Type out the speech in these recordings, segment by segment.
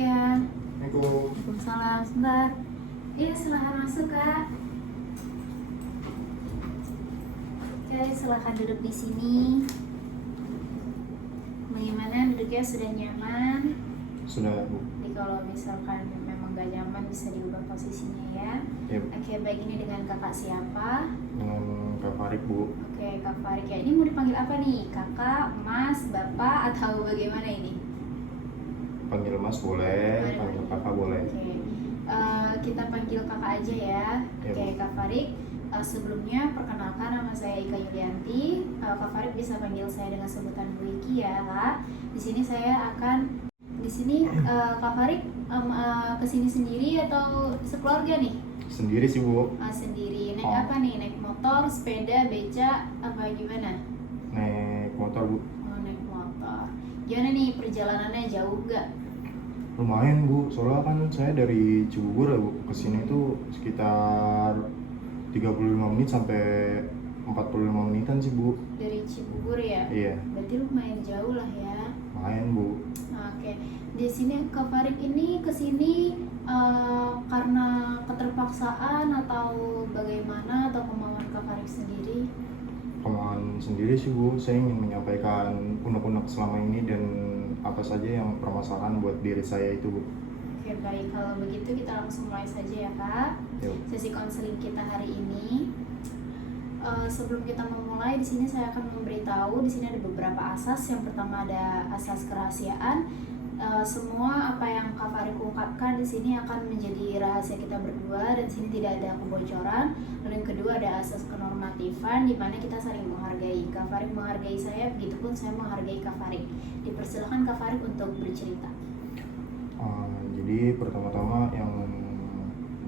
Iya. Assalamualaikum. Waalaikumsalam. Sebentar. Iya, silahkan masuk, Kak. Oke, silahkan duduk di sini. Bagaimana duduknya, sudah nyaman? Sudah, Bu. Jadi kalau misalkan memang gak nyaman bisa diubah posisinya ya. Ya, Oke, baik, ini dengan kakak siapa? dengan Kak Farid, Bu. Oke, Kak Farid ya. Ini mau dipanggil apa nih? Kakak, Mas, Bapak, atau bagaimana ini? Panggil Mas boleh, panggil Kakak boleh. Oke, kita panggil kakak aja ya. Ya, Oke, Bu. Kak Farid. Sebelumnya perkenalkan, nama saya Ika Yulianti. Kak Farid bisa panggil saya dengan sebutan Bu Iki ya, Kak. Di sini Kak Farid kesini sendiri atau sekeluarga nih? Sendiri sih, Bu. Sendiri. Naik Oh. apa nih? Naik motor, sepeda, beca, apa gimana? Naik motor, Bu. Oh, naik motor. Gimana nih perjalanannya, jauh nggak? Lumayan, Bu. Soalnya kan saya dari Cibubur ya, Bu. Kesini tuh sekitar 35 menit sampai 45 menitan sih, Bu. Dari Cibubur ya? Iya, Berarti lumayan jauh lah ya. lumayan, Bu. Oke, di sini Kak Farid ini kesini karena keterpaksaan atau bagaimana, atau kemauan Kak Farid sendiri? Kemauan sendiri sih, Bu. Saya ingin menyampaikan unek-unek selama ini dan apa saja yang permasalahan buat diri saya itu, Bu. Oke, baik, kalau begitu kita langsung mulai saja ya, Kak. Yuk. Sesi konseling kita hari ini. Sebelum kita memulai, di sini saya akan memberitahu. Di sini ada beberapa asas. Yang pertama ada asas kerahasiaan. Semua apa yang Kak Farid ungkapkan di sini akan menjadi rahasia kita berdua, dan di sini tidak ada kebocoran. Lalu yang kedua ada asas kenormatifan, di mana kita saling menghargai. Kak Farid menghargai saya, begitupun saya menghargai Kak Farid. Dipersilakan Kak Farid untuk bercerita. Jadi pertama-tama yang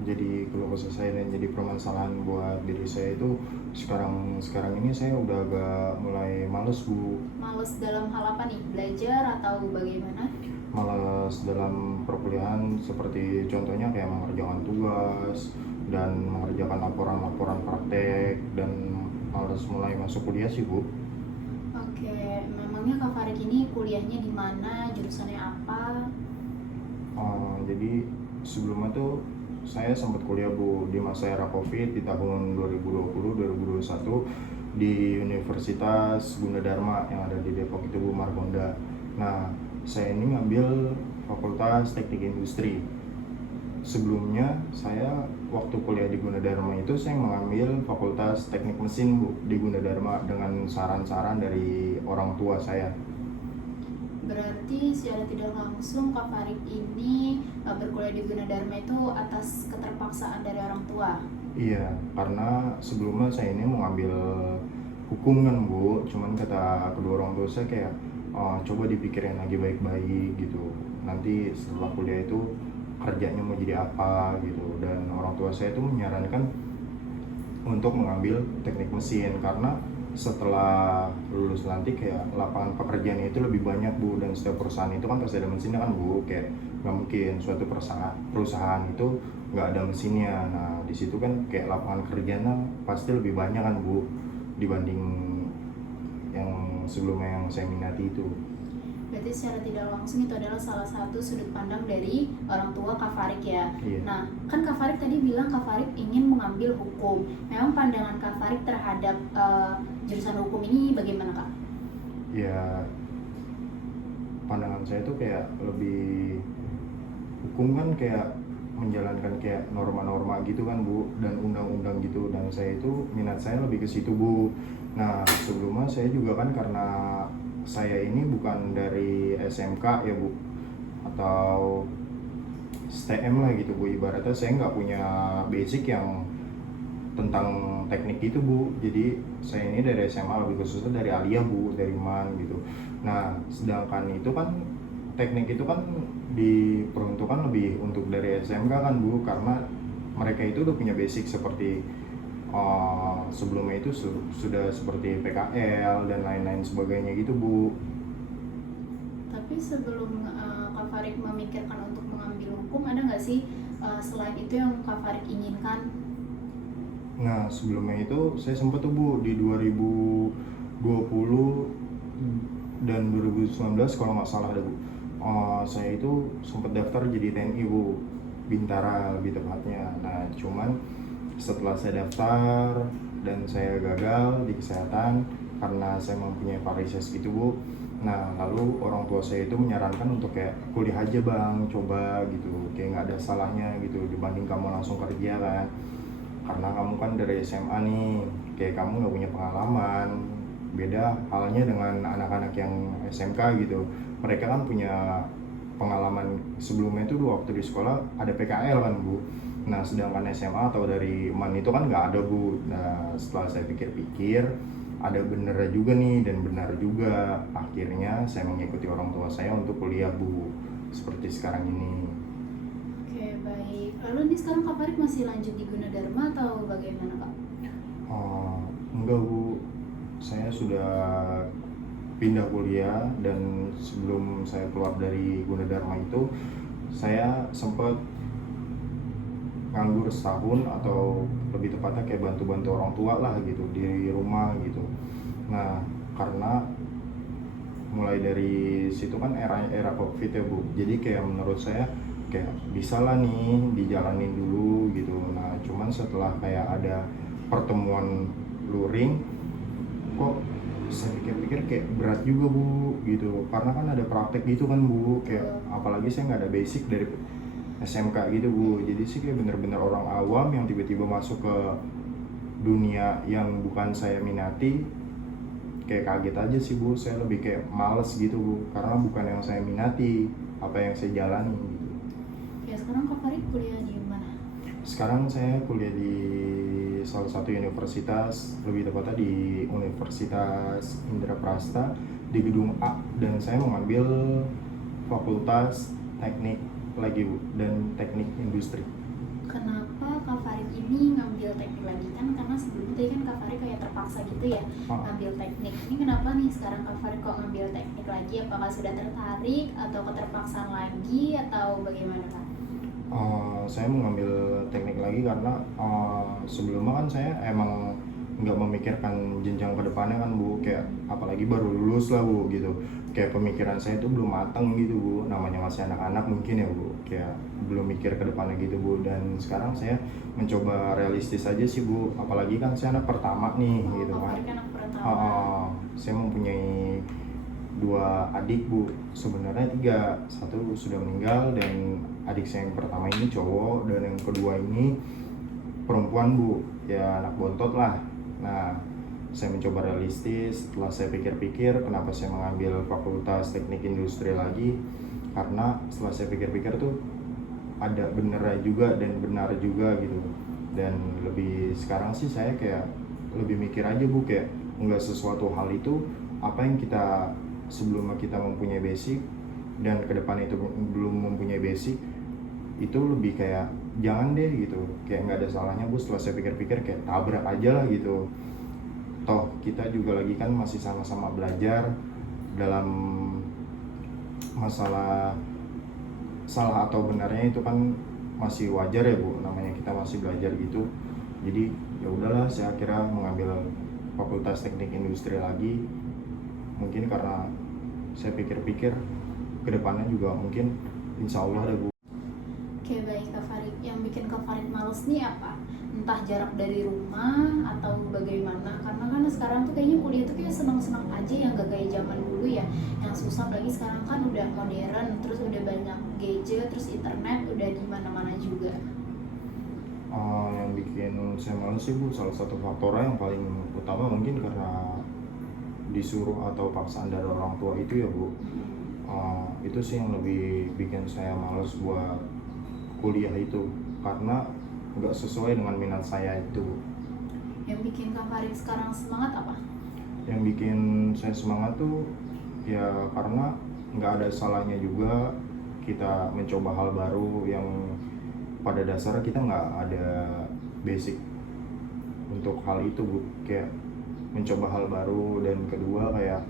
jadi keluh kesah saya dan jadi permasalahan buat diri saya itu sekarang ini saya udah agak mulai males, Bu. Males dalam hal apa nih? Belajar atau bagaimana? Males dalam perkuliahan, seperti contohnya kayak mengerjakan tugas dan mengerjakan laporan-laporan praktek, dan males mulai masuk kuliah sih, Bu. Oke, memangnya Kak Farid ini kuliahnya di mana? Jurusannya apa? Jadi sebelumnya tuh saya sempat kuliah, Bu, di masa era Covid di tahun 2020-2021 di Universitas Gunadarma yang ada di Depok itu, Bu, Margonda. Nah, saya ini ngambil Fakultas Teknik Industri. Sebelumnya saya waktu kuliah di Gunadarma itu saya mengambil Fakultas Teknik Mesin, Bu, di Gunadarma dengan saran-saran dari orang tua saya. Berarti secara tidak langsung Kak Farid ini berkuliah di Gunadarma itu atas keterpaksaan dari orang tua? Iya, karena sebelumnya saya ini mau ngambil hukum kan, Bu. Cuman kata kedua orang tua saya kayak coba dipikirin lagi baik-baik gitu. Nanti setelah kuliah itu kerjanya mau jadi apa gitu. Dan orang tua saya itu menyarankan untuk mengambil teknik mesin karena setelah lulus nanti kayak lapangan pekerjaan itu lebih banyak, Bu, dan setiap perusahaan itu kan pasti ada mesinnya kan, Bu. Kayak nggak mungkin suatu perusahaan itu nggak ada mesinnya. Nah, di situ kan kayak lapangan kerjanya pasti lebih banyak kan, Bu, dibanding yang sebelumnya yang saya minati itu. Berarti secara tidak langsung itu adalah salah satu sudut pandang dari orang tua Kak Farid ya. Iya. Nah, kan Kak Farid tadi bilang Kak Farid ingin mengambil hukum. Memang pandangan Kak Farid terhadap jurusan hukum ini bagaimana, Kak? Ya, pandangan saya tuh kayak lebih, hukum kan kayak menjalankan kayak norma-norma gitu kan, Bu, dan undang-undang gitu, dan saya itu minat saya lebih ke situ, Bu. Nah, sebelumnya saya juga kan karena saya ini bukan dari SMK ya, Bu, atau STM lah gitu, Bu. Ibaratnya saya nggak punya basic yang tentang teknik itu, Bu. Jadi saya ini dari SMA, lebih khususnya dari Alia, Bu, dari MAN gitu. Nah, sedangkan itu kan teknik itu kan diperuntukkan lebih untuk dari SMK kan, Bu, karena mereka itu udah punya basic seperti sebelumnya itu sudah seperti PKL dan lain-lain sebagainya gitu, Bu. Tapi sebelum Kak Farid memikirkan untuk mengambil hukum, ada nggak sih selain itu yang Kak Farid inginkan? Nah, sebelumnya itu saya sempat tuh, Bu, di 2020 dan 2019 kalau nggak salah ada, Bu, Saya itu sempat daftar jadi TNI bu, Bintara lebih tepatnya. Nah cuman setelah saya daftar dan saya gagal di kesehatan karena saya mempunyai varises gitu bu. Nah lalu orang tua saya itu menyarankan untuk kayak kuliah aja bang, coba gitu, kayak nggak ada salahnya gitu dibanding kamu langsung kerja kan, karena kamu kan dari SMA nih, kayak kamu nggak punya pengalaman. Beda halnya dengan anak-anak yang SMK gitu, mereka kan punya pengalaman sebelumnya itu waktu di sekolah ada PKL kan bu. Nah sedangkan SMA atau dari MAN itu kan nggak ada bu. Nah setelah saya pikir-pikir ada benernya juga nih dan benar juga, akhirnya saya mengikuti orang tua saya untuk kuliah bu, seperti sekarang ini. Oke, baik. Lalu nih sekarang Kak Farid masih lanjut di Gunadarma atau bagaimana Kak? Enggak bu, saya sudah pindah kuliah, dan sebelum saya keluar dari Gunadarma itu saya sempat nganggur setahun, atau lebih tepatnya kayak bantu-bantu orang tua lah gitu di rumah gitu. Nah karena mulai dari situ kan era COVID ya bu, jadi kayak menurut saya kayak bisa lah nih dijalanin dulu gitu. Nah cuman setelah kayak ada pertemuan luring, kok saya pikir-pikir kayak berat juga bu gitu, karena kan ada praktek gitu kan bu, kayak apalagi saya nggak ada basic dari SMK gitu bu. Jadi sih kayak bener-bener orang awam yang tiba-tiba masuk ke dunia yang bukan saya minati, kayak kaget aja sih bu. Saya lebih kayak males gitu bu, karena bukan yang saya minati apa yang saya jalani gitu. Ya sekarang Kak Farid kuliah di mana? Sekarang saya kuliah di salah satu universitas, lebih tepatnya di Universitas Indraprasta di gedung A, dan saya mengambil fakultas teknik lagi bu, dan teknik industri. Kenapa Kak Farid ini ngambil teknik lagi? Kan karena sebelumnya tadi kan Kak Farid kayak terpaksa gitu ya ngambil teknik. Ini kenapa nih sekarang Kak Farid kok ngambil teknik lagi? Apakah sudah tertarik atau keterpaksaan lagi atau bagaimana Kak? Saya mengambil teknik lagi karena sebelumnya kan saya emang nggak memikirkan jenjang kedepannya kan bu, kayak apalagi baru lulus lah bu gitu, kayak pemikiran saya itu belum matang gitu bu, namanya masih anak-anak mungkin ya bu, kayak belum mikir ke depannya gitu bu. Dan sekarang saya mencoba realistis aja sih bu, apalagi kan saya anak pertama nih gitu Kak kan. Farid kan anak pertama. Saya mempunyai dua adik bu, sebenarnya tiga, satu sudah meninggal, dan adik saya yang pertama ini cowok, dan yang kedua ini perempuan bu, ya anak bontot lah. Nah saya mencoba realistis, setelah saya pikir-pikir kenapa saya mengambil fakultas teknik industri lagi, karena setelah saya pikir-pikir tuh ada benernya juga dan benar juga gitu. Dan lebih sekarang sih saya kayak lebih mikir aja bu, kayak nggak sesuatu hal itu apa yang kita sebelumnya kita mempunyai basic dan ke depan itu belum mempunyai basic, itu lebih kayak jangan deh gitu, kayak nggak ada salahnya bu. Setelah saya pikir-pikir kayak tabrak aja lah gitu, toh kita juga lagi kan masih sama-sama belajar dalam masalah salah atau benarnya itu kan masih wajar ya bu, namanya kita masih belajar gitu. Jadi ya udahlah, saya akhirnya mengambil fakultas teknik industri lagi, mungkin karena saya pikir-pikir kedepannya juga mungkin insya Allah deh bu. Oke, baik Kak Farid. Yang bikin Kak Farid males nih apa? Entah jarak dari rumah atau bagaimana? Karena kan sekarang tuh kayaknya kuliah tuh kayak senang-senang aja, yang gak kayak zaman dulu ya, yang susah. Lagi sekarang kan udah modern, terus udah banyak gadget, terus internet udah di mana-mana juga. Yang bikin saya males sih bu, salah satu faktornya yang paling utama mungkin karena disuruh atau paksaan dari orang tua itu ya bu. Itu sih yang lebih bikin saya males buat kuliah itu, karena nggak sesuai dengan minat saya itu. Yang bikin Kak Farid sekarang semangat apa? Yang bikin saya semangat tuh ya karena nggak ada salahnya juga kita mencoba hal baru yang pada dasarnya kita nggak ada basic untuk hal itu bu, kayak mencoba hal baru. Dan kedua kayak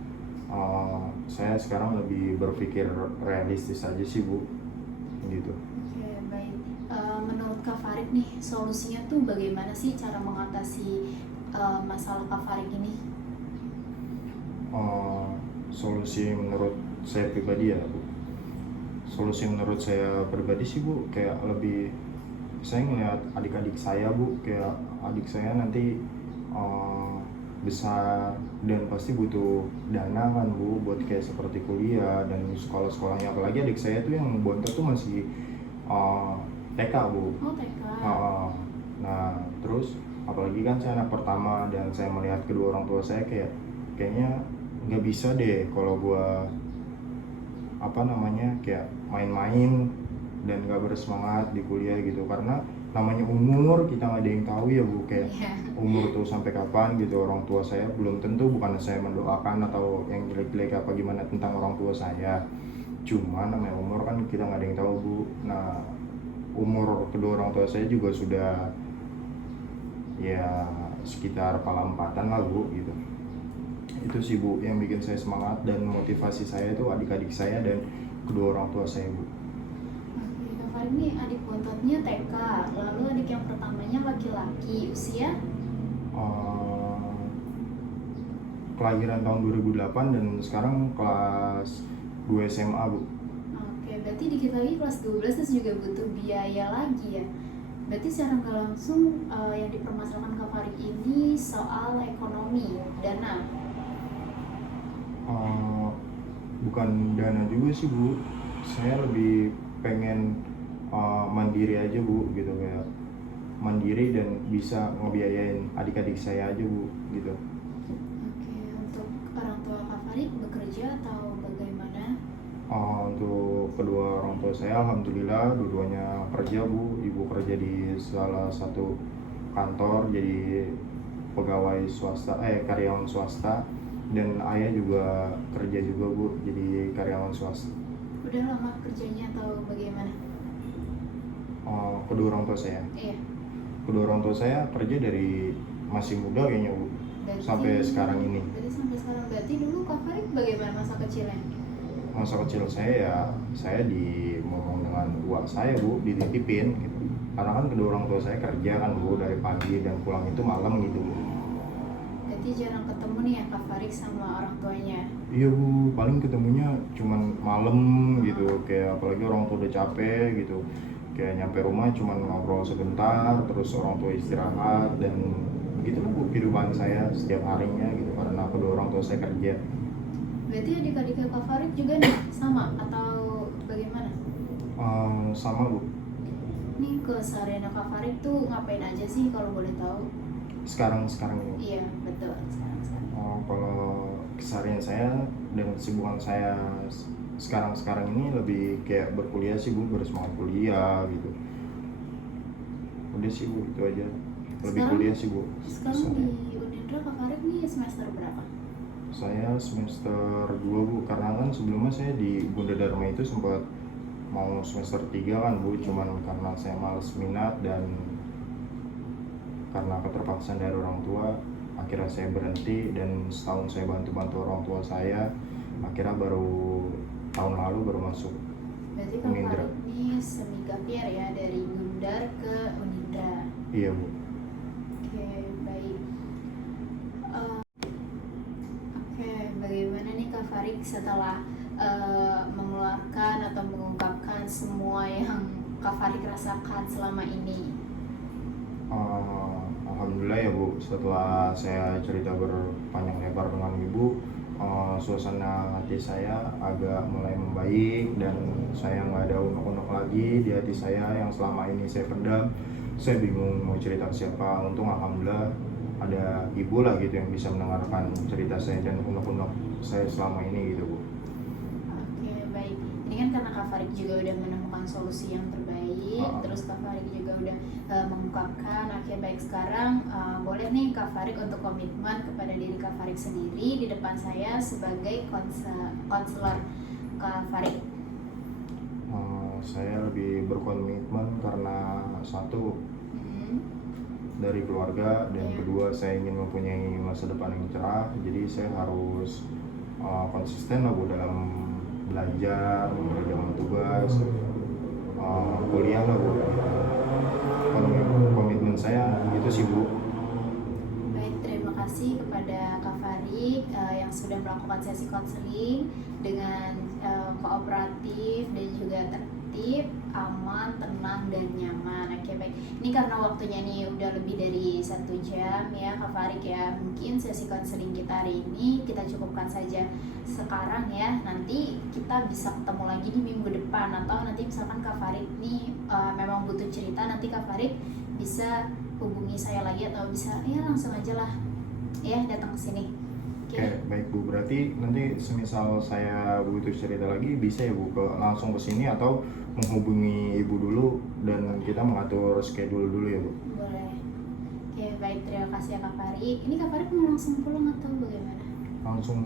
saya sekarang lebih berpikir realistis aja sih bu gitu. Oke, baik. Menurut Kak Farid nih, solusinya tuh bagaimana sih cara mengatasi masalah Kak Farid ini? Solusi menurut saya pribadi ya bu, solusi menurut saya pribadi sih Bu, kayak lebih saya ngeliat adik-adik saya Bu, kayak adik saya nanti eh, besar dan pasti butuh dana kan Bu, buat kayak seperti kuliah dan sekolah-sekolahnya. Apalagi adik saya tuh yang bontot tuh masih eh, TK Bu. Oh, TK. Nah terus apalagi kan saya anak pertama dan saya melihat kedua orang tua saya kayaknya nggak bisa deh kalau gua kayak main-main dan gak bersemangat di kuliah gitu, karena namanya umur kita nggak ada yang tahu ya Bu, kayak Iya. umur tuh sampai kapan gitu. Orang tua saya belum tentu, bukan saya mendoakan atau yang jelek-jelek apa gimana tentang orang tua saya, cuma namanya umur kan kita nggak ada yang tahu Bu. Nah umur kedua orang tua saya juga sudah ya sekitar kepala empatan lah Bu gitu. Itu sih Bu yang bikin saya semangat dan motivasi saya itu adik-adik saya dan kedua orang tua saya Bu. Oke, Kak Farid ini adik bontotnya TK, lalu adik yang pertamanya laki-laki, usia? Kelahiran tahun 2008 dan sekarang kelas 2 SMA Bu. Oke, berarti dikit lagi kelas 12 terus juga butuh biaya lagi ya. Berarti secara nggak langsung yang dipermasalahkan Kak Farid ini soal ekonomi, dana. Bukan dana juga sih Bu, saya lebih pengen mandiri aja Bu gitu, kayak mandiri dan bisa ngebiayain adik-adik saya aja Bu gitu. Oke, untuk orang tua Kak Farid bekerja atau bagaimana? Untuk kedua orang tua saya alhamdulillah dua-duanya kerja Bu. Ibu kerja di salah satu kantor jadi pegawai swasta, karyawan swasta, dan ayah juga kerja juga Bu, jadi karyawan swasta. Udah lama kerjanya atau bagaimana? Kedua orang tua saya Iya. Kedua orang tua saya kerja dari masih muda kayaknya Bu, sampai sekarang ini. Berarti sampai sekarang. Berarti dulu Kak Farid bagaimana masa kecilnya? Masa kecil saya ya saya ngomong dengan uak saya Bu, dititipin gitu. Karena kan kedua orang tua saya kerja kan Bu dari pagi dan pulang itu malam gitu Bu. Berarti jarang ketemu nih ya Kak Farid sama orang tuanya. Iya Bu, paling ketemunya cuman malam gitu, kayak apalagi orang tua udah capek gitu, kayak nyampe rumah cuman ngobrol sebentar terus orang tua istirahat, dan begitulah Bu kehidupan saya setiap harinya gitu, karena kedua orang tua saya kerja. Berarti adik-adik Kak Farid juga nih sama atau bagaimana? Sama Bu. Nih keseharian Kak Farid tuh ngapain aja sih kalau boleh tahu? Sekarang ini. Iya, betul. Sekarang. Kalau keseharian saya dan kesibukan saya sekarang ini lebih kayak berkuliah sih Bu, bersemangat kuliah gitu. Udah sih Bu, itu aja. Lebih Sekarang- kuliah sih Bu. Sekarang di Unindra Kak Farid nih semester berapa? Saya semester 2 Bu, karena kan sebelumnya saya di Bunda Dharma itu sempat mau semester 3 kan Bu, cuman karena saya males minat dan karena keterpaksaan dari orang tua, akhirnya saya berhenti, dan setahun saya bantu-bantu orang tua saya, akhirnya baru tahun lalu baru masuk Berarti Kak Unindra. Farid ini semi gapir ya dari Gundar ke Unindra. Iya Bu. Oke, baik. Oke, bagaimana nih Kak Farid setelah mengeluarkan atau mengungkapkan semua yang Kak Farid rasakan selama ini? Alhamdulillah ya Bu, setelah saya cerita berpanjang lebar dengan Ibu, suasana hati saya agak mulai membaik dan saya nggak ada unek-unek lagi di hati saya yang selama ini saya pendam. Saya bingung mau cerita ke siapa. Untung alhamdulillah ada Ibu lah gitu yang bisa mendengarkan cerita saya dan unek-unek saya selama ini gitu Bu. Oke, baik. Ini kan karena Kak Farid juga udah menemukan solusi yang terbaik, terus Kak Farid juga udah mengungkapkan. Oke, baik, sekarang boleh nih Kak Farid untuk komitmen kepada diri Kak Farid sendiri di depan saya sebagai konselor Kak Farid. Saya lebih berkomitmen karena satu, dari keluarga, dan kedua saya ingin mempunyai masa depan yang cerah, jadi saya harus konsisten lah Bu dalam belajar, mengerjakan tugas, kuliah lah Bu. Komitmen saya itu sih Bu. Baik, terima kasih kasih kepada Kak Farid yang sudah melakukan sesi konseling dengan kooperatif dan juga tertib, aman, tenang, dan nyaman. Oke, baik. Ini karena waktunya nih udah lebih dari 1 jam ya Kak Farid ya. Mungkin sesi konseling kita hari ini kita cukupkan saja sekarang ya. Nanti kita bisa ketemu lagi di minggu depan, atau nanti misalkan Kak Farid nih memang butuh cerita, nanti Kak Farid bisa hubungi saya lagi, atau bisa ya langsung aja lah ya datang ke sini. Oke, baik Bu. Berarti nanti semisal saya butuh cerita lagi bisa ya Bu langsung ke sini atau menghubungi Ibu dulu dan kita mengatur schedule dulu ya Bu. Boleh. Oke, baik, terima kasih ya Kak Farid. Ini Kak Farid mau langsung pulang atau bagaimana? Langsung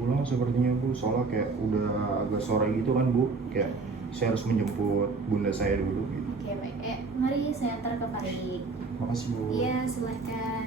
pulang sepertinya Bu, soalnya kayak udah agak sore gitu kan Bu. Kayak saya harus menjemput bunda saya dulu gitu. Oke, baik. Mari saya antar ke Farid. Makasih Bu. Iya, silahkan.